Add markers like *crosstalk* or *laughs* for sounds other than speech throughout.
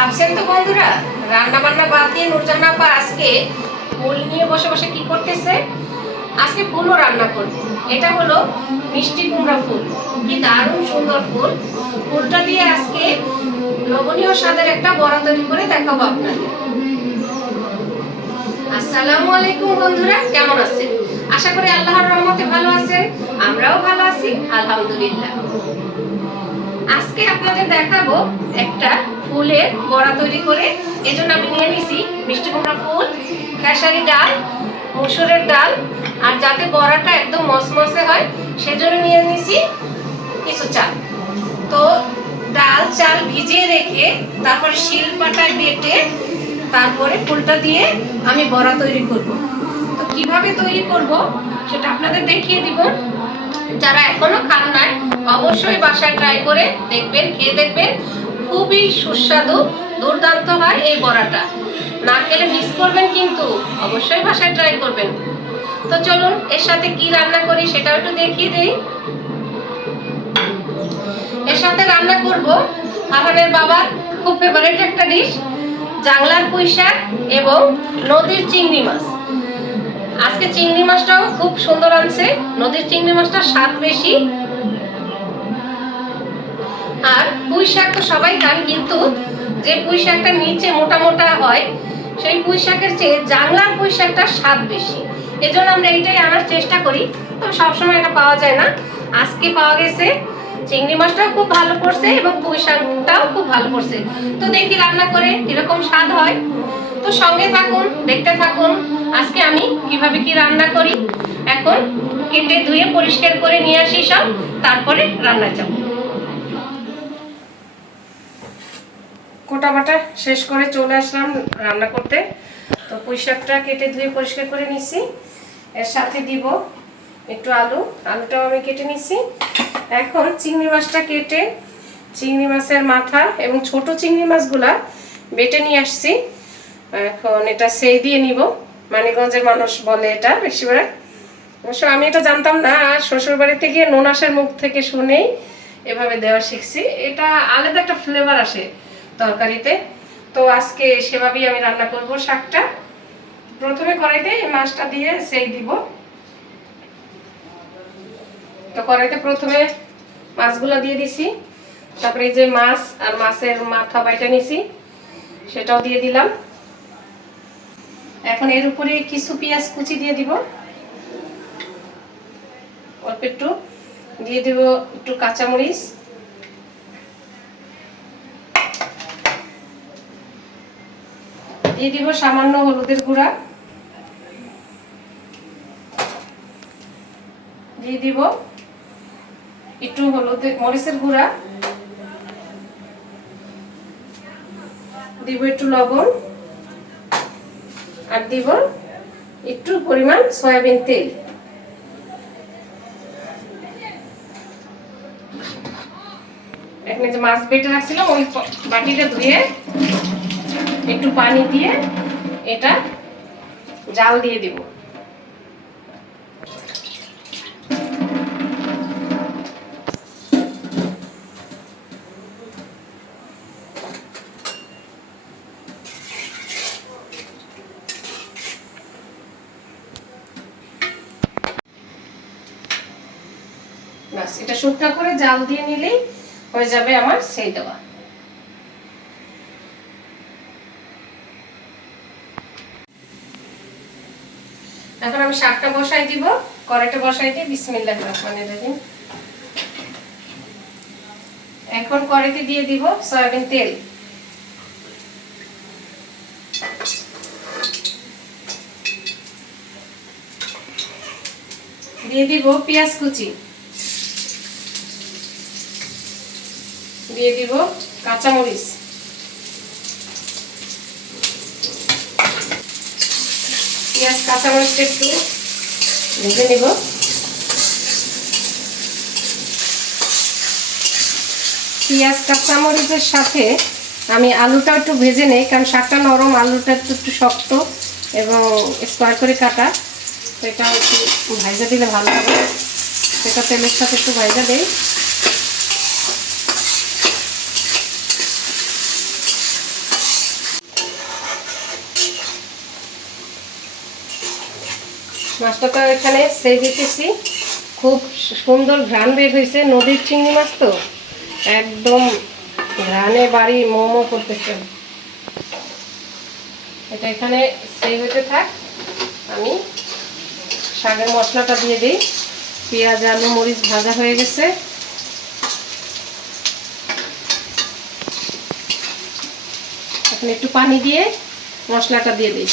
ভাবছেন তো বন্ধুরা? রান্না বান্না বাদ দিয়ে নুরজাহান আপা আজকে ফুল নিয়ে বসে বসে কি করতেছে? আজকে ফুলও রান্না করব। এটা হলো মিষ্টি কুমড়া ফুল। কি দারুণ সুন্দর ফুল। ফুলটা দিয়ে আজকে লবণীয় স্বাদের একটা বড়া তৈরি করে দেখাবো আপনাদের আসসালামু আলাইকুম বন্ধুরা, কেমন আছেন? আশা করি আল্লাহর রহমতে ভালো আছেন, আমরাও ভালো আছি, আলহামদুলিল্লাহ। আজকে আপনাদের দেখাবো একটা ফুলের বড়া তৈরি করে। এজন্য আমি নিয়ে নিছি মিষ্টি কুমড়া ফুল, খেসারি ডাল, মুসুরের ডাল, আর যাতে বড়াটা একদম মসমসে হয়, সেজন্য নিয়ে নিছি কিছু চাল। তো ডাল চাল ভিজিয়ে রেখে তারপর শিল পাটায় বেটে তারপরে ফুলটা দিয়ে আমি বড়া তৈরি করব। তো কীভাবে তৈরি করব সেটা আপনাদের দেখিয়ে দিব। যারা এখনও খান নাই, অবশ্যই বাসায় ট্রাই করে দেখবেন, খেয়ে দেখবেন। খুবই সুস্বাদু, দুর্দান্ত হয় এই বড়াটা। না খেলে মিস করবেন কিন্তু, অবশ্যই বাসায় ট্রাই করবেন। তো চলুন, এর সাথে কি রান্না করি সেটাও একটু দেখিয়ে দিই। এর সাথে রান্না করব আহানের বাবার খুব ফেভারিট একটা ডিশ জাংলার পুঁই শাক এবং নদীর চিংড়ি মাছ। আজকে চিংড়ি মাছটাও খুব সুন্দর আনছে। নদীর চিংড়ি মাছটা স্বাদ বেশি। আর পুঁই শাক তো সবাই খান কিন্তু যে পুঁই শাকটা নিচে মোটা মোটা হয়, সেই পুঁই শাকের চেয়ে জাংলার পুঁই শাকটার স্বাদ বেশি। এজন্য আমরা এইটাই আনার চেষ্টা করি। তবে সবসময় এটা পাওয়া যায় না। আজকে পাওয়া গেছে। চিংড়ি মাছটাও খুব ভালো পড়ছে এবং পুঁই শাকটাও খুব ভালো পড়ছে তো দেখি রান্না করে কীরকম স্বাদ হয়। তো সঙ্গে থাকুন, দেখতে থাকুন, আজকে আমি কীভাবে কি রান্না করি, এখন কেটে ধুয়ে পরিষ্কার করে নিয়ে আসি সব, তারপরে রান্না যাব কোটা বাটা শেষ করে চলে আসলাম রান্না করতে। তো পুঁই শাকটা কেটে ধুয়ে পরিষ্কার করে নিছি। এর সাথে দিব একটু আলু, আলুটাও আমি কেটে নিছি। এখন চিংড়ি মাছটা কেটে চিংড়ি মাছের মাথা এবং ছোট চিংড়ি মাছগুলা বেটে নিয়ে আসছি। এখন এটা সেই দিয়ে নিব। মানিকগঞ্জের মানুষ বলে এটা বেশিরভাগ অবশ্য আমি এটা জানতাম না শ্বশুর বাড়িতে গিয়ে নুন আসার মুখ থেকে শুনেই এভাবে দেওয়া শিখছি। এটা আলাদা একটা ফ্লেভার আসে তরকারিতে। তো আজকে সেভাবেই আমি রান্না করব শাকটা। প্রথমে কড়াইতে এই মাছটা দিয়ে সেই দিব। তো কড়াইতে প্রথমে মাছগুলো দিয়ে দিছি। তারপরে এই যে মাছ আর মাছের মাথা বাইটা নিছি, সেটাও দিয়ে দিলাম। এখন এর উপরে কিছু পেঁয়াজ কুচি দিয়ে দিব। অল্প একটু। দিয়ে দিব একটু কাঁচামরিচ। দিয়ে দিব সামান্য হলুদের গুঁড়া। দিয়ে দিব একটু হলুদের মরিচের গুঁড়া। দিব একটু লবণ। আর দিব একটু পরিমাণ সয়াবিন তেল। এখানে যে মাছ বেটে রাখছিলাম, ওই বাটিটা ধুয়ে একটু পানি দিয়ে এটা জাল দিয়ে দিব। এটা শুকনা করে জাল দিয়ে নিলেই হয়ে যাবে আমার সেই দেওয়া। এখন আমি শাকটা বসাই দিব, কড়াইটা বসাই দিয়ে বিসমিল্লাহ রহমানির রহিম। এখন কড়াইতে দিয়ে দিব সয়াবিন তেল। দিয়ে দিব পেঁয়াজ কুচি। দিয়ে দিব কাঁচামরিচ। পেঁয়াজ কাঁচামরিচটা একটু ভেজে নিব। পেঁয়াজ, কাঁচামরিচের সাথে আমি আলুটা একটু ভেজে নেই, কারণ শাকটা নরম, আলুটা একটু একটু শক্ত এবং স্কোয়ার করে কাটা। তো এটা একটু ভাজা দিলে ভালো হবে। সেটা তেলের সাথে একটু ভাজা দেই। মাছটা তো এখানে সেই দিতেছি। খুব সুন্দর ঘ্রাণ বের হয়েছে। নদীর চিংড়ি মাছ তো? একদম ঘ্রাণে বাড়ি মোমো করতেছে। এটা এখানে সেই হতে থাক। আমি শাকের মশলাটা দিয়ে দিই। পেঁয়াজ, আলু, মরিচ ভাজা হয়ে গেছে। এখন একটু পানি দিয়ে মশলাটা দিয়ে দিই।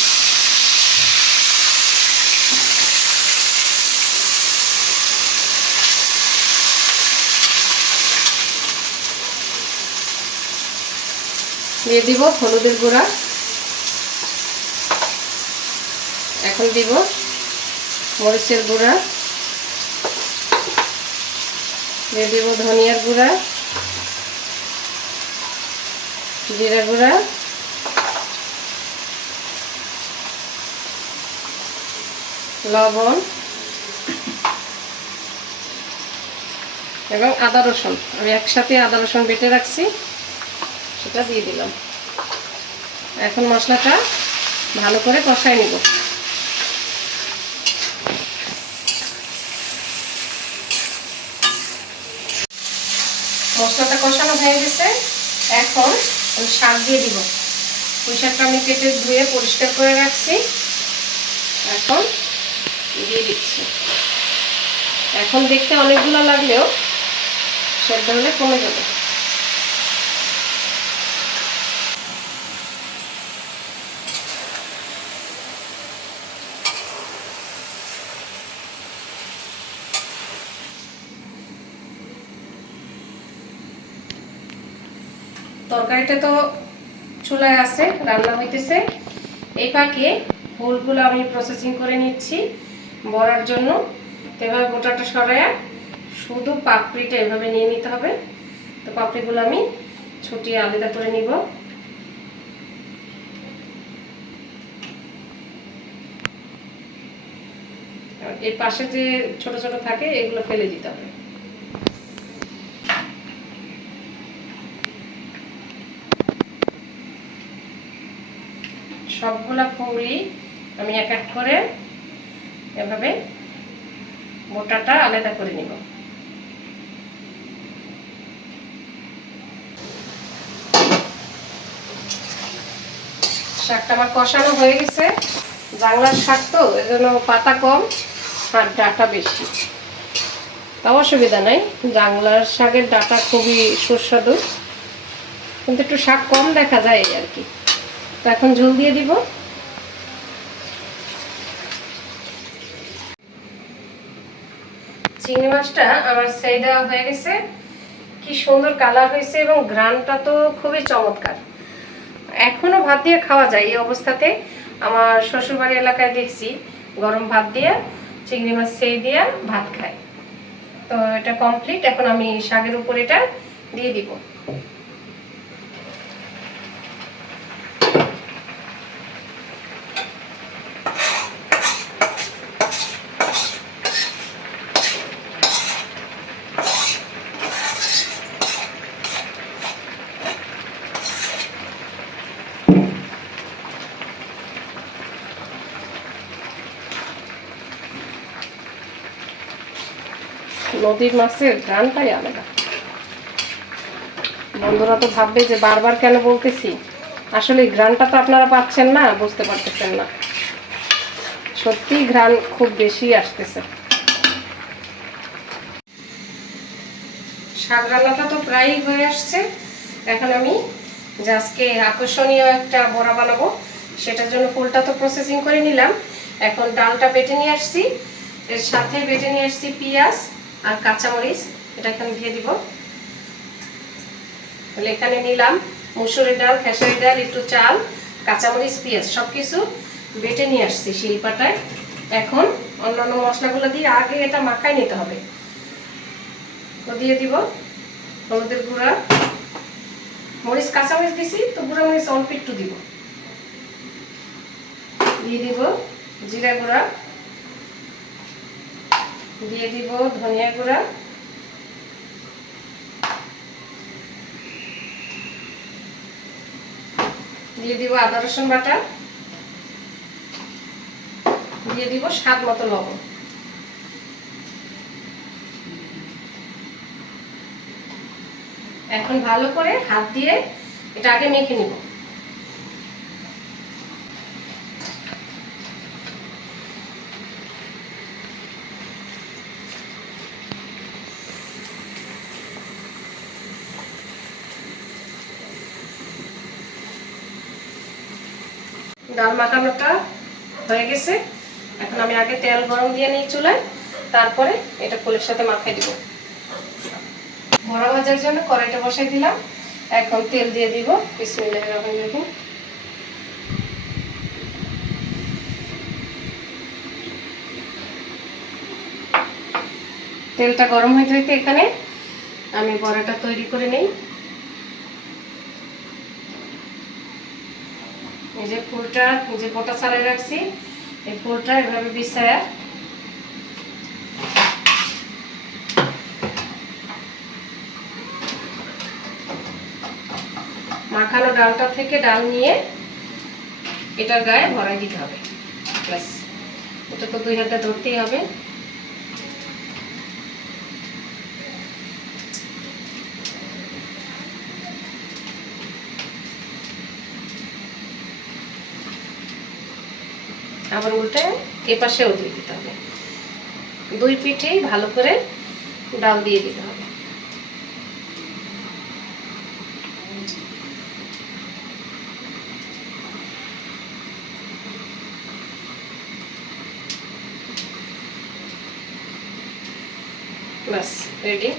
দিয়ে দিব হলুদের গুঁড়া। এখন দিব মরিচের গুঁড়া। দিয়ে দিব ধনিয়ার গুঁড়া। জিরা গুঁড়া। লবণ। এবং আদা রসুন। আমি একসাথে আদা রসুন বেটে রাখছি। সেটা দিয়ে দিলাম। এখন মশলাটা ভালো করে কষাই নিব। মশলাটা কষানো হয়ে গেছে। এখন শাক দিয়ে দিব। পুঁই শাকটা আমি কেটে ধুয়ে পরিষ্কার করে রাখছি। এখন দিয়ে দিচ্ছি। এখন দেখতে অনেকগুলো লাগলেও সেদ্ধ হলে কমে যাবে। তরকারিটা তো চুলায় আছে, রান্না হইতেছে। এই পাকে ফুলগুলো আমি প্রসেসিং করে নিচ্ছি বড়ার জন্য। তো এভাবে গোটাটা সরাইয়া শুধু পাপড়িটা এভাবে নিয়ে নিতে হবে। তো পাপড়িগুলো আমি ছুটিয়ে আলাদা করে নিব। এর পাশে যে ছোট ছোট থাকে, এগুলো ফেলে দিতে হবে। সবগুলা ফুলই আমি এক এক করে এভাবে মোটাটা আলাদা করে নিব। শাকটা আমার কষানো হয়ে গেছে। জাংলার শাক তো, এজন্য পাতা কম, আর ডাটা বেশি। তাও অসুবিধা নাই জাংলার শাকের ডাটা খুবই সুস্বাদু। কিন্তু একটু শাক কম দেখা যায় আর কি। এখন ঝোল দিয়ে দিব। চিংড়ি মাছটা আমার সেই দেওয়া হয়ে গেছে। কি সুন্দর কালার হয়েছে এবং ঘ্রাণটা তো খুবই চমৎকার। এখনও ভাত দিয়ে খাওয়া যায় এই অবস্থাতে। আমার শ্বশুরবাড়ি এলাকায় দেখছি, গরম ভাত দিয়ে, চিংড়ি মাছ সেই দিয়ে ভাত খায়। তো এটা কমপ্লিট এখন আমি শাকের উপর এটা দিয়ে দিব। নদীর মাছের ঘ্রাণটাই আলাদা। বন্ধুরা তো ভাববে যে বারবার কেন বলতেছি? আসলে ঘ্রাণটা তো আপনারা পাচ্ছেন না, বুঝতে পারতেছেন না। সত্যি ঘ্রাণ খুব বেশি আসতেছে। শাক রান্নাটা তো প্রায়ই হয়ে আসছে। এখন আমি আজকে আকর্ষণীয় একটা বড়া বানাবো। সেটার জন্য ফুলটা তো প্রসেসিং করে নিলাম। এখন ডালটা বেটে নিয়ে আসছি। এর সাথে বেটে নিয়ে আসছি পেঁয়াজ। আর কাঁচামরিচ এটা এখানে দিয়ে দিব। তাহলে এখানে নিলাম মুসুরির ডাল খেসারি ডাল, একটু চাল, কাঁচামরিচ, পেঁয়াজ সব কিছু বেটে নিয়ে আসছি শিলপাটায়। এখন অন্যান্য মশলাগুলো দিয়ে আগে এটা মাখাই নিতে হবে। তো দিয়ে দিব হলুদের গুঁড়া। মরিচ, কাঁচামরিচ দিছি, তো গুঁড়া মরিচ অল্প একটু দিব। দিয়ে দিব জিরা গুঁড়া। দিয়ে দিব ধনিয়া গুঁড়া। দিয়ে দিব আদা রসুন বাটা। দিয়ে দিব স্বাদ মতো লবণ। এখন ভালো করে হাত দিয়ে এটা আগে মেখে নিব। ডাল মাখানোটা হয়ে গেছে। এখন আমি আগে তেল গরম দিয়ে নিই চুলায়, তারপরে এটা ফুলের সাথে মাখাই দিব। বড়া ভাজার জন্য কড়াইটা বসাই দিলাম। এখন তেল দিয়ে দিব। বিসমিল্লাহ রহমান রহিম। তেলটা গরম হইতে হইতে এখানে আমি বড়াটা তৈরি করে নেই। যে ফুলটা যে গোটা ছাড়াই রাখছি। এই ফুলটা এভাবে বিছায়া মাখানো ডালটা থেকে ডাল নিয়ে এটার গায়ে ভরাই দিতে হবে। ব্যাস এটা তো দুই হাতে ধরতেই হবে। আবার উল্টে এ পাশেও দিয়ে দিতে হবে। দুই পিঠেই ভালো করে ডাল দিয়ে দিতে হবে। ব্যাস রেডি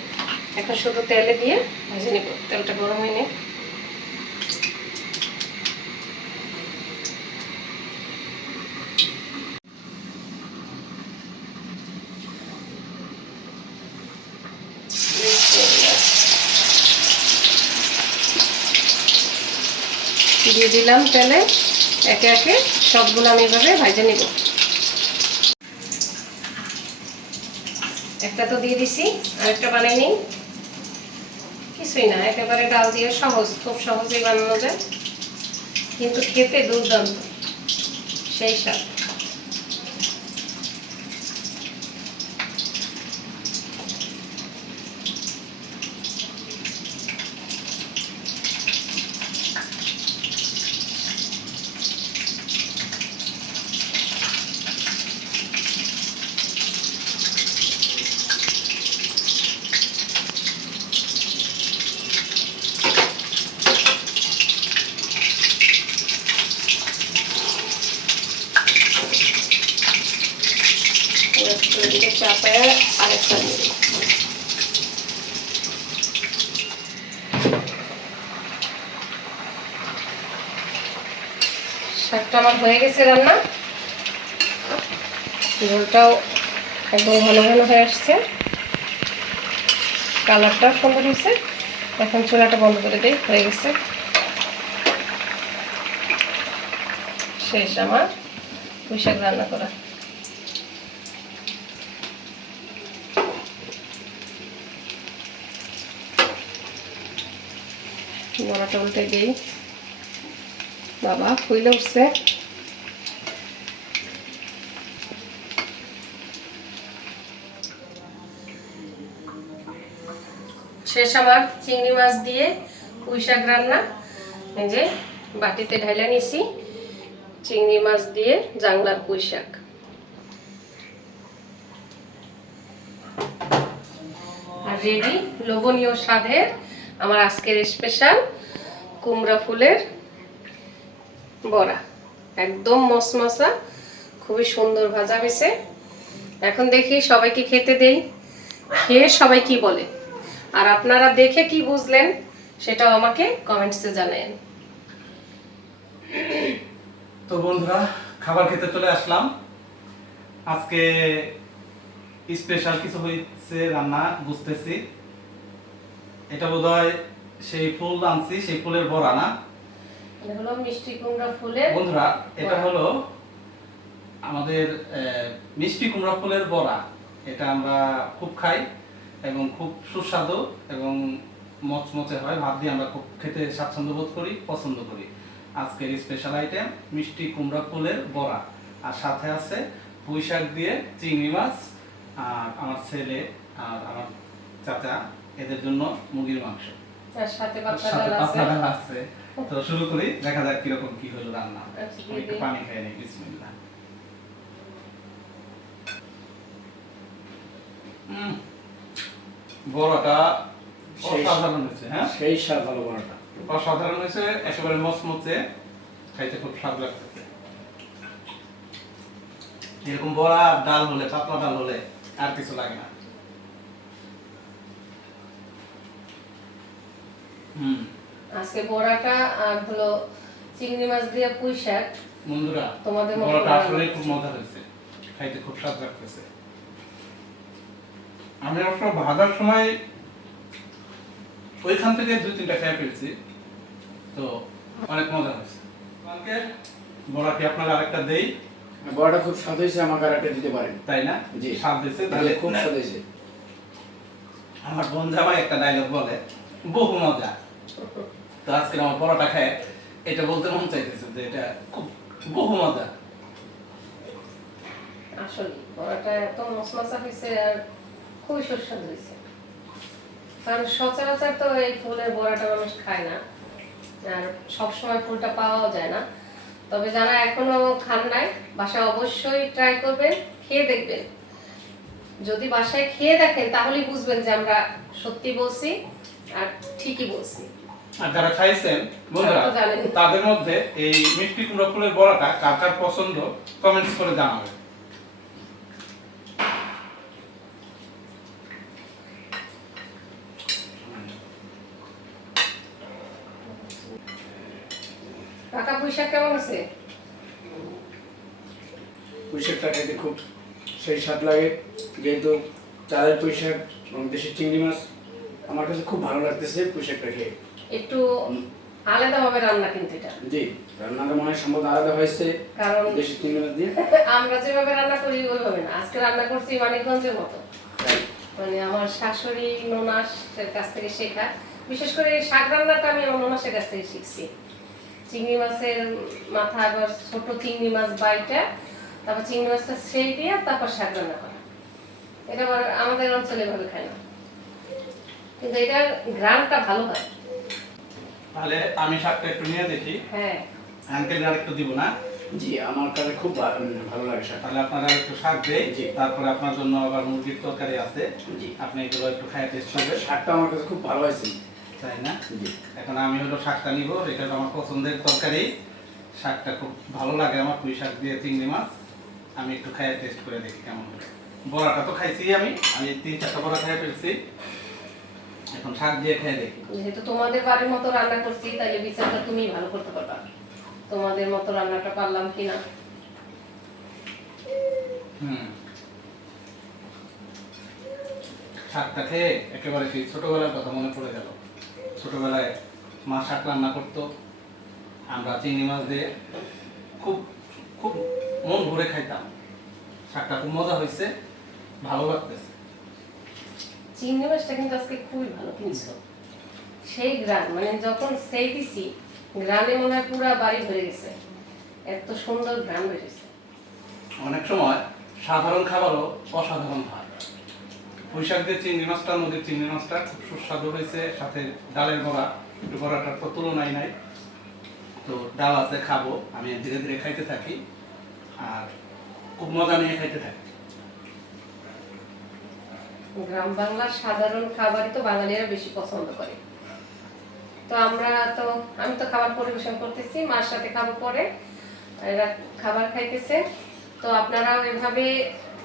এখন শুধু তেলে দিয়ে ভেজে নেব। তেলটা গরম হয়নি দিয়ে দিলাম তেলে। একে একে সবগুলো আমি এভাবে ভাজে নিব। একটা তো দিয়ে দিছি আর একটা বানাই নিই। কিছুই না, একেবারে ডাল দিয়ে সহজ, খুব সহজেই বানানো যায়। কিন্তু খেতে দুর্দান্ত, সেই স্বাদ এদিকে চাপায় আরেকটা দিয়ে দিই। শাকটা আমার হয়ে গেছে রান্না। ঝোলটাও একদম ঘন ঘন হয়ে আসছে। কালারটাও সুন্দর হয়েছে। এখন চুলাটা বন্ধ করে দিই, হয়ে গেছে। শেষ আমার পুঁই শাক রান্না করা। বড়াটা উল্টে দিই। বাবা ফুইলে উঠছে। শেষ আমার চিংড়ি মাছ দিয়ে পুঁই শাক রান্না। এই যে বাটিতে ঢাইলা নিছি চিংড়ি মাছ দিয়ে জাংলার পুঁই শাক। আর রেডি, লোভনীয় স্বাদের আমার আজকের স্পেশাল কুমড়া ফুলের বড়া। একদম মশমশা, খুবই সুন্দর ভাজা হয়েছে। এখন দেখি সবাইকে খেতে দেই। খেয়ে সবাই কি বলে? আর আপনারা দেখে কি বুঝলেন, সেটাও আমাকে কমেন্টসে জানাবেন তো বন্ধুরা, খাবার খেতে চলে আসলাম। আজকে স্পেশাল কিছু হয়েছে রান্না, বুঝতেছি। এটা বোধহয় সেই ফুল আনছি, সেই ফুলের বড়া না? এটা হলো মিষ্টি কুমড়া ফুলের বন্ধুরা এটা। হলো আমাদের মিষ্টি কুমড়া ফুলের বড়া। এটা আমরা খুব খাই এবং খুব সুস্বাদু এবং মচমচে হয়। ভাত দিয়ে আমরা খুব খেতে স্বাচ্ছন্দ্য বোধ করি পছন্দ করি। আজকের স্পেশাল আইটেম মিষ্টি কুমড়া ফুলের বড়া। আর সাথে আছে পুঁই শাক দিয়ে চিংড়ি মাছ আর আমার ছেলে আর আমার চাচা এদের জন্য মুরগির মাংস। তার সাথে পাতলা ডাল আছে। পাতলা ডাল আছে। তো শুরু করি দেখা যাক কীরকম কি হলো রান্না। আচ্ছা, একটু পানি খেয়ে নিই বিসমিল্লাহ। বড়াটা অসাধারণ হয়েছে হ্যাঁ? সেই স্বাদ ভালো বড়টা। অসাধারণ হয়েছে একেবারে মচমচে খাইতে খুব স্বাদ লাগতেছে। এরকম বড়া ডাল হলে পাতলা ডাল হলে আর কিছু লাগে না। আজকে বড়াটা আর হলো চিংড়ি মাছ দিয়ে পুঁই শাক। বন্ধুরা তোমাদের মতো বড়াটা আসলে খুব মজা হয়েছে। খাইতে খুব স্বাদ লাগতেছে। আমি অবশ্য ভাজার সময় ওইখান থেকে দুই তিনটা খেয়ে ফেলছি। তো অনেক মজা হয়েছে। কালকে বড়া কি আপনারা আরেকটা দেই। বড়টা খুব স্বাদ হয়েছে আমাকে আর একটা দিতে পারেন। তাই না? জি। স্বাদ দিয়েছে তাহলে খুব স্বাদ হয়েছে। আমার বোন জামাই একটা ডায়লগ বলে বহু মজা। তো আজকে আমার পরোটা খায়, এটা বলতে মন চাইতেছে যে এটা খুব বহু মজা। আসলে বড়াটা এত হয়েছে আর খুবই সুস্বাদু হয়েছে কারণ সচরাচর তো এই ফুলের বড়াটা মানুষ খায় না, আর সবসময় ফুলটা পাওয়াও যায় না। তবে যারা এখনও খান নাই, বাসায় অবশ্যই ট্রাই করবেন, খেয়ে দেখবেন। যদি বাসায় খেয়ে দেখেন, তাহলেই বুঝবেন যে আমরা সত্যি বলছি আর ঠিকই বলছি। আর যারা খাইছেন বন্ধুরা। তাদের মধ্যে এই মিষ্টি কুমড়া ফুলের বড়াটা কার কার পছন্দ কমেন্টস করে জানাবেন। কাকা পয়সা কেমন আছে? পুঁই শাকটা খেতে খুব সেই স্বাদ লাগে যেহেতু চালের পুঁই শাক এবং দেশি চিংড়ি মাছ আমার কাছে খুব ভালো লাগতেছে পুঁই শাকটা খেয়ে। একটু আলাদাভাবে রান্না কিন্তু এটা। জি রান্নাটা মনে হয় সম্ভবত আলাদা হয়েছে কারণ দেশি চিংড়ি মাছ দিয়ে। *laughs* আমরা যেভাবে রান্না করি ওইভাবে না। আজকে রান্না করছি মানিকগঞ্জের মতো। মানে আমার শাশুড়ি ননাসের কাছ থেকে শেখা। বিশেষ করে এই শাক রান্নাটা আমি আমার ননাসের কাছ থেকে শিখছি। চিংড়ি মাছের মাথা আবার ছোট চিংড়ি মাছ বাইটা তারপর চিংড়ি মাছটা সেই দিয়ে তারপর শাক রান্না করা। এটা আবার আমাদের অঞ্চলে এভাবে খায় না। কিন্তু এটার গ্রামটা ভালো হয়। তাহলে আমি শাকটা একটু নিয়ে দেখি। হ্যাঁ। আঙ্কেল আর একটু দিব না? জি আমার কাছে খুব ভালো লাগে শাক। তাহলে আপনারা একটু শাক দেই জি। তারপরে আপনার জন্য আবার মুরগির তরকারি আছে। জি। আপনি এগুলো একটু খাই টেস্ট করবেন। শাকটা আমার কাছে খুব ভালো হয়েছে। তাই না? জি। এখন আমি হলো শাকটা নিব। এটা আমার পছন্দের তরকারি। শাকটা খুব ভালো লাগে আমার পুঁই শাক দিয়ে চিংড়ি মাছ। আমি একটু খাই টেস্ট করে দেখি কেমন বড়াটা তো খাইছি আমি। আমি তিন চারটা বড়া খাই ফেলছি। এখন শাক দিয়ে খেয়ে দেখি। যেহেতু তোমাদের বাড়ির মতো রান্না করছি তাহলে বিচারটা তুমি ভালো করতে পারবা। তোমাদের মতো রান্নাটা পারলাম কিনা? হুম। শাকটা খেয়ে একেবারে সেই ছোটবেলার কথা মনে পড়ে গেল। ছোটবেলায় মা শাক রান্না করতো আমরা চিংড়ি মাছ দিয়ে খুব খুব মন ভরে খাইতাম। শাকটা খুব মজা হয়েছে ভালো লাগতেছে। চিংড়ি মাছটা কিন্তু আজকে খুবই ভালো কিনছো সেই গ্রাম মানে যখন সেই দিছি গ্রামে মনে হয় পুরা বাড়ি ভরে গেছে। এত সুন্দর গ্রাম বেরিয়েছে অনেক সময় সাধারণ খাবারও অসাধারণ হয়। পুঁইশাক দিয়ে চিংড়ি মাছটা, নদীর চিংড়ি মাছটা খুব সুস্বাদু হয়েছে, সাথে ডালের বড়া। একটু বড়াটার তো তুলনাই নাই। তো ডাল আছে, খাব। আমি ধীরে ধীরে খাইতে থাকি। আর খুব মজা নিয়ে খাইতে থাকি। গ্রাম বাংলার সাধারণ খাবারই তো বাঙালিরা বেশি পছন্দ করে। তো আমরা তো, আমি তো খাবার পরিবেশন করতেছি, মার সাথে খাব পরে, এরা খাবার খাইতেছে। তো আপনারাও এভাবে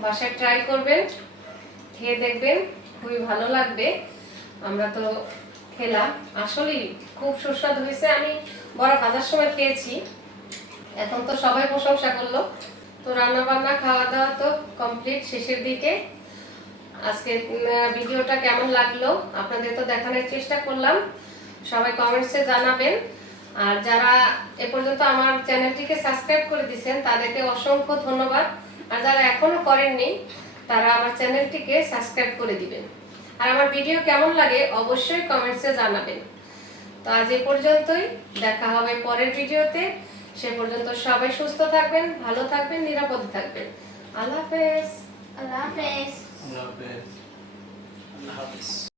বাসায় ট্রাই করবেন, খেয়ে দেখবেন, খুবই ভালো লাগবে। আমরা তো খেলাম। আসলেই খুব সুস্বাদু হয়েছে। আমি বড় ভাজার সময় খেয়েছি। এখন তো সবাই প্রশংসা করল। তো রান্না বান্না খাওয়া দাওয়া তো কমপ্লিট শেষের দিকে। আজকে ভিডিওটা কেমন লাগল? আপনাদের তো দেখানোর চেষ্টা করলাম। সবাই কমেন্টসে জানাবেন। আর যারা এ পর্যন্ত আমার চ্যানেলটিকে সাবস্ক্রাইব করে দিয়েছেন, তাদেরকে অসংখ্য ধন্যবাদ। আর যারা এখনও করেননি, তারা আমার চ্যানেলটিকে সাবস্ক্রাইব করে দিবেন। আর আমার ভিডিও কেমন লাগে, অবশ্যই কমেন্টসে জানাবেন। তো আজ এ পর্যন্তই, দেখা হবে পরের ভিডিওতে। সে পর্যন্ত সবাই সুস্থ থাকবেন, ভালো থাকবেন, নিরাপদে থাকবেন। আল্লাহ হাফেজ। আল্লাহ হাফেজ। আল্লাহ হাফেজ আল্লাহ হাফিজ